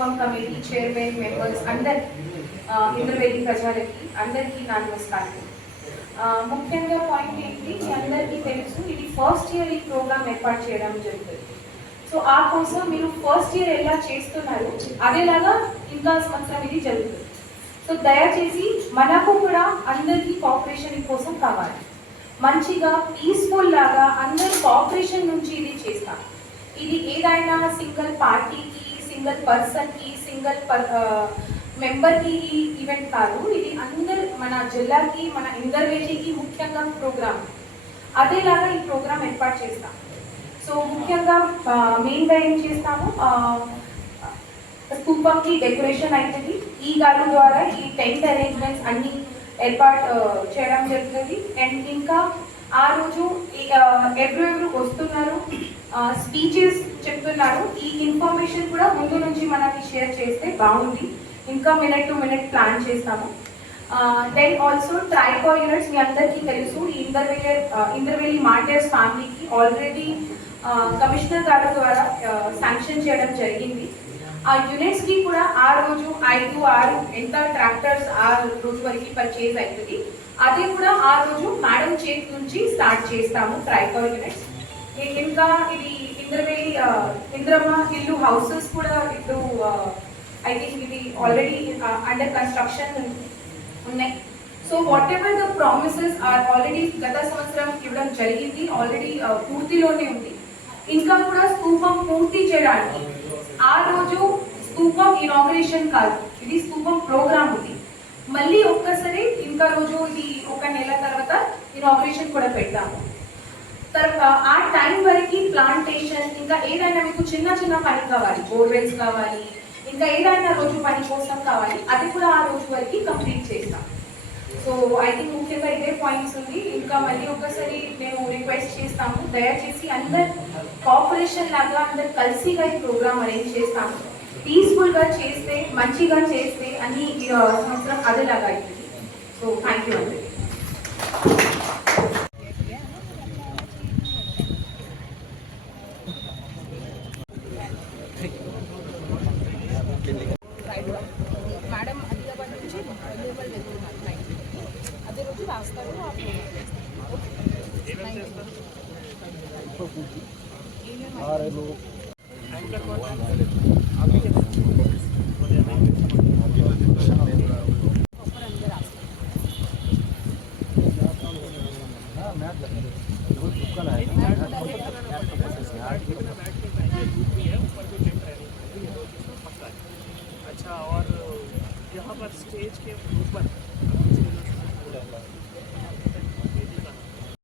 Platform committee chairman members అందరి ఇంద్రవేది ప్రజలకి అందరికీ నా నమస్కారం. ముఖ్యంగా పాయింట్ ఏంటి? మీ అందరికీ తెలుసు ఇది ఫస్ట్ ఇయర్ ఈ ప్రోగ్రామ్ ఏర్పాటు చేయడం జరుగుతుంది. సో ఆ కోసం మీరు ఫస్ట్ ఇయర్ ఎలా చేస్తున్నారు? అదేలాగా ఇంకా సంవత్సరం ఇది జరుగుతుంది. సో దయచేసి మనకు కూడా అందరికీ కోఆపరేషన్ కోసం కావాలి. మంచిగా పీస్ఫుల్ లాగా అందరి కోఆపరేషన్ నుంచి ఇది చేస్తాం ఇది ఏదైనా సింగిల్ పార్టీకి సింగిల్ పర్సన్కి సింగిల్ మెంబర్కి ఈ ఈవెంట్ కాదు. ఇది అందరు మన జిల్లాకి మన ఇందర్వేజికి ముఖ్యంగా ప్రోగ్రామ్ అదేలాగా ఈ ప్రోగ్రామ్ ఏర్పాటు చేస్తాం. సో ముఖ్యంగా మెయిన్గా ఏం చేస్తాము? ఆ, స్థూపంకి డెకరేషన్ అవుతుంది ఈ గార్డు ద్వారా ఈ టెంట్ అరేంజ్మెంట్స్ అన్ని ఏర్పాటు చేయడం జరుగుతుంది. అండ్ ఇంకా ఆ రోజు ఈ, ఆ, ఎవరెవరు వస్తున్నారు స్పీచెస్ చెప్తున్నారు ఈ ఇన్ఫర్మేషన్ కూడా ముందు నుంచి మనకి షేర్ చేస్తే బాగుంది. ఇంకా మినిట్ టు మినిట్ ప్లాన్ చేస్తాము. దెన్ ఆల్సో ట్రైకో యూనిట్స్ మీ అందరికీ తెలుసు. ఈ ఇందర్వేలి ఇందర్వేలి మార్టర్స్ ఫ్యామిలీకి ఆల్రెడీ కమిషనర్ గారి ద్వారా శాంక్షన్ చేయడం జరిగింది. ఆ యూనిట్స్కి కూడా ఆ రోజు ఐదు ఆరు ఎంత ట్రాక్టర్స్ ఆ రోజు వరకు పర్చేజ్ అవుతుంది అది కూడా ఆ రోజు మేడం చేతి నుంచి స్టార్ట్ చేస్తాము ట్రైకర్ యూనిట్స్ ఇంకా ఇది ఇంద్రవేలి ఇంద్రమ్మ ఇల్లు హౌసెస్ కూడా ఇప్పుడు ఐ థింక్ ఇది ఆల్రెడీ అండర్ కన్స్ట్రక్షన్ ఉన్నాయి. So whatever the promises are already గత సంవత్సరం ఇవ్వడం జరిగింది ఆల్రెడీ పూర్తిలోనే ఉంది. ఇంకా కూడా స్తూపం పూర్తి చేయడానికి. ఆ రోజు స్తూపం ఇనాగరేషన్ కాదు. ఇది స్తూపం ప్రోగ్రామ్ ఉంది. మళ్ళీ ఒక్కసారి ఇంకా రోజు ఇది ఒక నెల తర్వాత ఇనాగరేషన్ కూడా పెడతాము. తర్వాత ఆ టైం వరకు ప్లాంటేషన్ ఇంకా ఏదైనా మీకు చిన్న చిన్న పని కావాలి బోర్వెల్స్ కావాలి ఇంకా ఏదైనా రోజు పని కోసం కావాలి అది కూడా ఆ రోజు వరకు కంప్లీట్ చేస్తాం సో ఐ థింక్ ముఖ్యంగా ఇదే పాయింట్స్ ఉంది. ఇంకా మళ్ళీ ఒకసారి మేము రిక్వెస్ట్ చేస్తాము. దయచేసి అందరు కాపరేషన్ లాగా అందరు కలిసిగా ఈ ప్రోగ్రామ్ అరేంజ్ చేస్తాము. పీస్ఫుల్గా చేస్తే మంచిగా చేస్తే అన్ని సంవత్సరం అదేలాగా అవుతుంది సో థ్యాంక్ యూ అండి మేడం అదిలాబాద్ నుంచి రాస్తారు ఆ ప్రోగ్రామ్ చేస్తారు ఓకే अच्छा और यहाँ पर स्टेज के ऊपर Thank you.